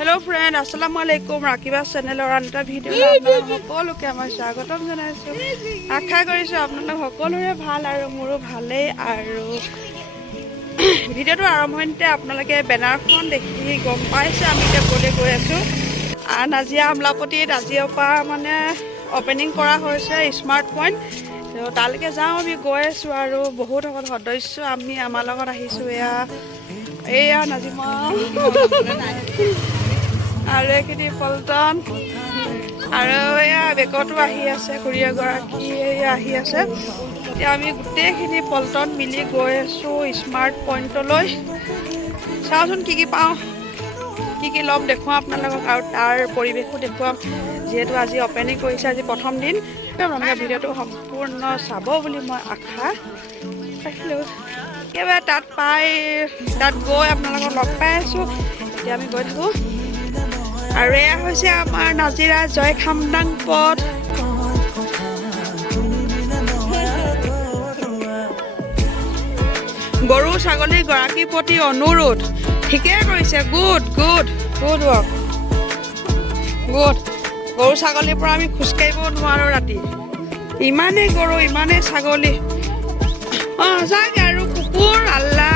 Hello friend अस्सलाम वालेकुम राकिबा चैनेলৰ আনটা ভিডিঅ'লৈ আপোনালোক সকলোকে মই স্বাগতম জনাইছোঁ। আশা কৰিছোঁ আপোনালোক সকলোৰে ভাল আৰু মোৰো ভালেই। আৰু ভিডিঅ'টো আৰম্ভণিতে আপোনালোকে বেনাৰখন দেখি গম পাইছে আমি এতিয়া ক'লৈ গৈ আছোঁ। নাজিয়া আমলাপতিত আজিৰ পৰা মানে অপেনিং কৰা হৈছে স্মাৰ্ট পইণ্ট। তো তালৈকে যাওঁ আমি গৈ আছোঁ আৰু বহুত সদস্য আমি আমাৰ লগত আহিছোঁ। এয়া নাজিমা আৰু এইখিনি পল্টন আৰু এয়া বেগতো আহি আছে, খুৰীয়েগৰাকী আহি আছে। এতিয়া আমি গোটেইখিনি পল্টন মিলি গৈ আছোঁ স্মাৰ্ট পইণ্টলৈ। চাওঁচোন কি পাওঁ, কি ল'ম দেখুৱাম আপোনালোকক আৰু তাৰ পৰিৱেশো দেখুৱাম। যিহেতু আজি অপেনিং কৰিছে, আজি প্ৰথম দিন, আপোনালোকে ভিডিঅ'টো সম্পূৰ্ণ চাব বুলি মই আশা ৰাখিলোঁ। একেবাৰে তাত গৈ আপোনালোকক লগ পাই আছোঁ। এতিয়া আমি গৈ থাকোঁ। আৰু এয়া হৈছে আমাৰ নাজিৰা জয়খামদাং পথ। গৰু ছাগলীৰ গৰাকীৰ প্ৰতি অনুৰোধ, ঠিকে কৰিছে, গুড ৱৰ্ক, গুড। গৰু ছাগলীৰ পৰা আমি খোজকাঢ়িব নোৱাৰোঁ ৰাতি, ইমানেই গৰু ইমানেই ছাগলী। সঁচাকৈ আৰু কুকুৰ আল্লাহ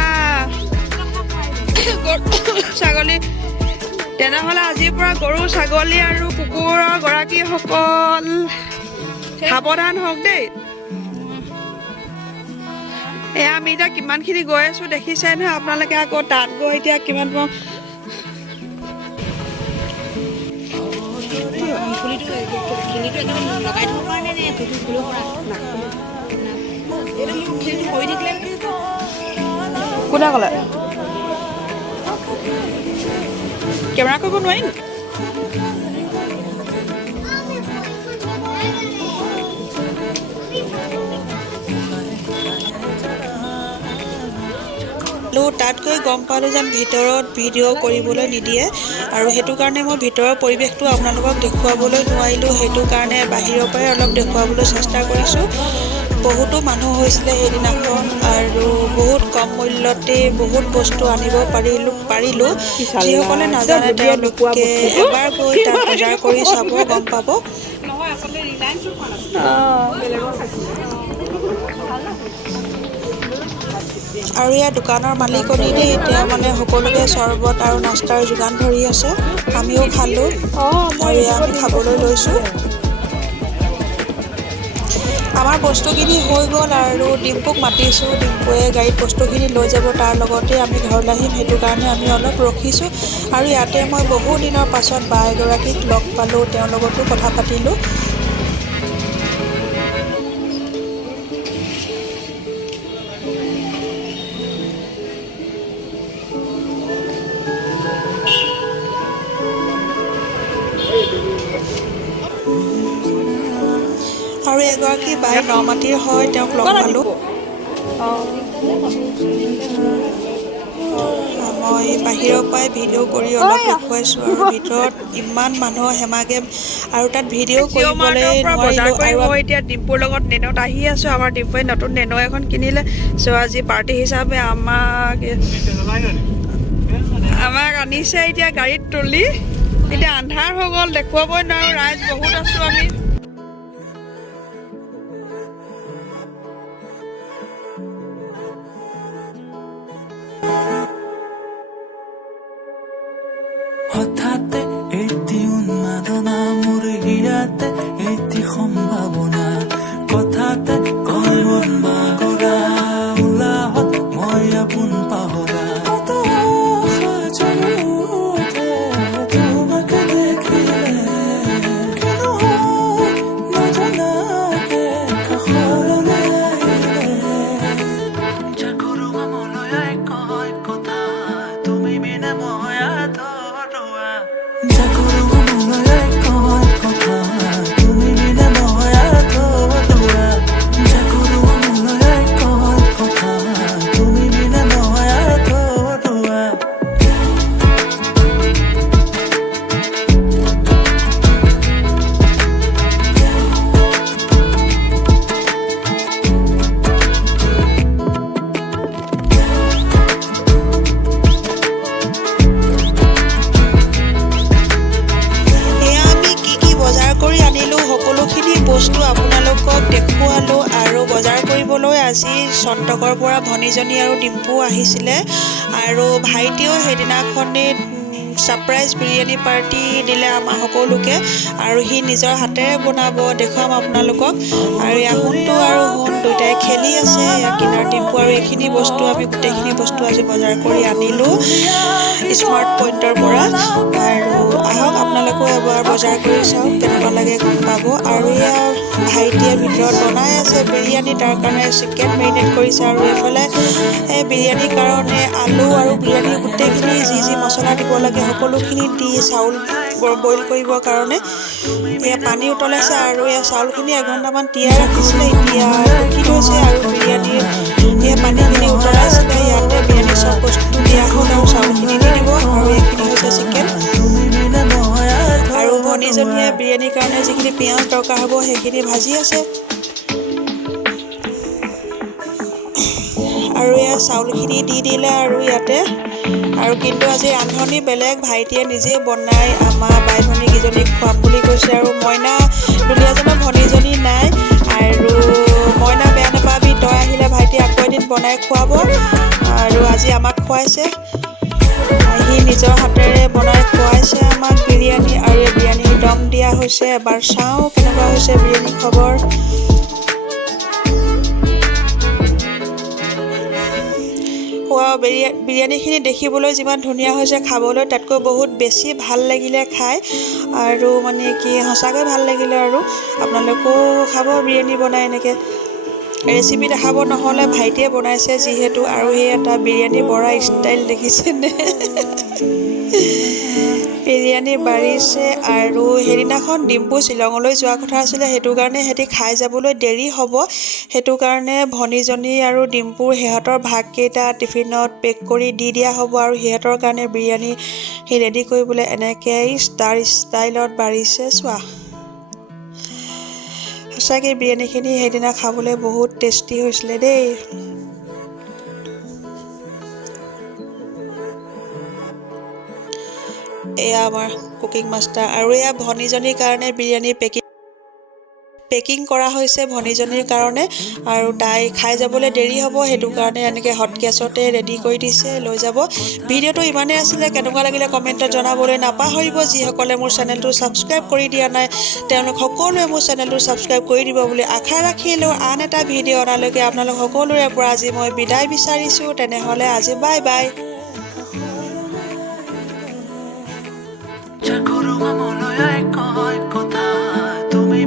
ছাগলী। তেনেহ'লে আজিৰ পৰা গৰু ছাগলী আৰু কুকুৰৰ গৰাকীসকল সাৱধান হওক দেই। এয়া আমি এতিয়া কিমানখিনি গৈ আছোঁ দেখিছে নহয় আপোনালোকে। আকৌ তাত গৈ এতিয়া কিমান পাওঁ। কোনে ক'লে কেমেৰা কৰিব নোৱাৰিম? তাত গৈ গম পালোঁ যেন ভিতৰত ভিডিঅ' কৰিবলৈ নিদিয়ে, আৰু সেইটো কাৰণে মই ভিতৰৰ পৰিৱেশটো আপোনালোকক দেখুৱাবলৈ নোৱাৰিলোঁ। সেইটো কাৰণে বাহিৰৰ পৰাই অলপ দেখুৱাবলৈ চেষ্টা কৰিছোঁ। বহুতো মানুহ হৈছিলে সেইদিনাখন আৰু বহুত কম মূল্যতে বহুত বস্তু আনিব পাৰিলোঁ। যিসকলে নাজানে তেওঁলোকে এবাৰ গৈ তাত বজাৰ কৰি চাব, গম পাব। আৰু ইয়াৰ দোকানৰ মালিকনী দেই, এতিয়া মানে সকলোকে চৰবত আৰু নাস্তাৰ যোগান ধৰি আছে। আমিও খালোঁ আৰু এয়া আমি খাবলৈ লৈছোঁ। আমাৰ বস্তুখিনি হৈ গ'ল আৰু ডিম্পুক মাতিছোঁ। ডিম্পুৱে গাড়ীত বস্তুখিনি লৈ যাব, তাৰ লগতে আমি ঘৰলৈ আহিম। সেইটো কাৰণে আমি অলপ ৰখিছোঁ। আৰু ইয়াতে মই বহু দিনৰ পাছত বা এগৰাকীক লগ পালোঁ, তেওঁৰ লগতো কথা পাতিলোঁ। আৰু এগৰাকী বাই নমাটিৰ হয়, তেওঁক লগ পালোঁ। মই বাহিৰৰ পৰাই ভিডিঅ' কৰি অলপ দেখুৱাইছোঁ। আৰু ভিতৰত ইমান মানুহৰ হেমাগেম, আৰু তাত ভিডিঅ' কৰিবলৈ নোৱাৰিলোঁ। আৰু এতিয়া ডিম্পুৰ লগত নেন'ত আহি আছোঁ। আমাৰ ডিম্পুৱে নতুন নেন' এখন কিনিলে। চ' আজি পাৰ্টি হিচাপে আমাক আনিছে এতিয়া গাড়ীত তুলি। এতিয়া আন্ধাৰ হৈ গ'ল, দেখুৱাবই নোৱাৰোঁ। ৰাইজ বহুত আছোঁ আমি। হঠাতে এটি উন্মাদনা মোৰ হিয়াতে, এটি সম্ভাৱনা কথাতে কয় মন বাগৰা। উলাহত মই আপোন পাহৰা, তোমাকে দেখিলে কেনো নজনাকে কাষৰলৈ আহিলে। জাগৰো মনলৈ কয় কথা, তুমি বিনে মই আধৰুৱা। জাগৰো মনলৈ কয় কথা, তুমি বিনে মই আধৰুৱা। জাগৰো মনলৈ কয় কথা, তুমি বিনে মই আধৰুৱা। আজি চন্তকৰ পৰা ভনীজনী আৰু ডিম্পু আহিছিলে আৰু ভাইটিয়েও সেইদিনাখনেই ছাৰপ্ৰাইজ বিৰিয়ানী পাৰ্টি দিলে আমাৰ সকলোকে আৰু সি নিজৰ হাতেৰে বনাব দেখুৱাম আপোনালোকক। আৰু এয়া সোণটো আৰু সোণ দুয়োটাই খেলি আছে ইয়াৰ কিনাৰ ডিম্পু আৰু এইখিনি বস্তু আমি গোটেইখিনি বস্তু আজি বজাৰ কৰি আনিলোঁ স্মাৰ্ট পইণ্টৰ পৰা। আৰু আহক আপোনালোকেও এবাৰ বজাৰ কৰি চাওক কেনেকুৱা লাগে গম পাব। আৰু এয়া ভাইটিয়ে ভিতৰত বনাই আছে বিৰিয়ানী, তাৰ কাৰণে চিকেন মেৰিনেট কৰিছে আৰু এইফালে বিৰিয়ানীৰ কাৰণে আলু আৰু বিৰিয়ানী গোটেইখিনি যি যি মছলা দিব লাগে সকলোখিনি দি চাউল বইল কৰিবৰ কাৰণে এয়া পানী উতলাইছে আৰু এয়া চাউলখিনি এঘণ্টামান তিয়াই ৰাখিছিলে, এতিয়া টুকি থৈছে আৰু বিৰিয়ানীৰ এয়া পানীখিনি উতলাইছিলে। ইয়াতে বিৰিয়ানীৰ চব বস্তু দিয়া হ'ল আৰু চাউলখিনি দি দিব আৰু এইখিনি হৈছে চিকেন। আৰু ভনীজনীয়ে বিৰিয়ানীৰ কাৰণে যিখিনি পিঁয়াজ দৰকাৰ হ'ব সেইখিনি ভাজি আছে আৰু এয়া চাউলখিনি দি দিলে আৰু ইয়াতে। আৰু কিন্তু আজি ৰান্ধনি বেলেগ, ভাইটিয়ে নিজে বনাই আমাৰ বাই ভনীকেইজনীক খুৱাম বুলি কৈছে। আৰু মইনা দুলীয়াজনৰ ভনীজনী নাই আৰু মইনা বেয়া নাপাবি, তই আহিলে ভাইটি আকৌ এদিন বনাই খুৱাব আৰু আজি আমাক খুৱাইছে, সি নিজৰ হাতেৰে বনাই খুৱাইছে আমাক বিৰিয়ানী। আৰু এই বিৰিয়ানী দম দিয়া হৈছে, এবাৰ চাওঁ কেনেকুৱা হৈছে বিৰিয়ানী খবৰ। বিৰিয়ানীখিনি দেখিবলৈ যিমান ধুনীয়া হৈছে খাবলৈ তাতকৈ বহুত বেছি ভাল লাগিলে খাই। আৰু মানে কি সঁচাকৈ ভাল লাগিলে। আৰু আপোনালোকেও খাব বিৰিয়ানী বনাই এনেকৈ। ৰেচিপি দেখাব নহ'লে ভাইটিয়ে বনাইছে যিহেতু। আৰু সেই এটা বিৰিয়ানী বৰা ষ্টাইল দেখিছেনে বিৰিয়ানী বাঢ়িছে। আৰু সেইদিনাখন ডিম্পু শ্বিলঙলৈ যোৱা কথা আছিলে, সেইটো কাৰণে সিহঁতি খাই যাবলৈ দেৰি হ'ব, সেইটো কাৰণে ভনীজনী আৰু ডিম্পুৰ সিহঁতৰ ভাগকেইটা টিফিনত পেক কৰি দি দিয়া হ'ব। আৰু সিহঁতৰ কাৰণে বিৰিয়ানী সি ৰেডি কৰিবলৈ এনেকৈ ষ্টাৰ ষ্টাইলত বাঢ়িছে চোৱা। সঁচাকৈ বিৰিয়ানীখিনি সেইদিনা খাবলৈ বহুত টেষ্টি হৈছিলে দেই। এয়া আমাৰ কুকিং মাষ্টাৰ। আৰু এয়া ভনীজনীৰ কাৰণে বিৰিয়ানী পেকিং কৰা হৈছে ভনীজনীৰ কাৰণে। আৰু তাই খাই যাবলৈ দেৰি হ'ব, সেইটো কাৰণে এনেকৈ হটকেছতে ৰেডি কৰি দিছে, লৈ যাব। ভিডিঅ'টো ইমানেই আছিলে, কেনেকুৱা লাগিলে কমেণ্টত জনাবলৈ নাপাহৰিব। যিসকলে মোৰ চেনেলটো ছাবস্ক্ৰাইব কৰি দিয়া নাই তেওঁলোক সকলোৱে মোৰ চেনেলটো ছাবস্ক্ৰাইব কৰি দিব বুলি আশা ৰাখিলোঁ। আন এটা ভিডিঅ' অনালৈকে আপোনালোক সকলোৰে পৰা আজি মই বিদায় বিচাৰিছোঁ। তেনেহ'লে আজি বাই বাই। তুমি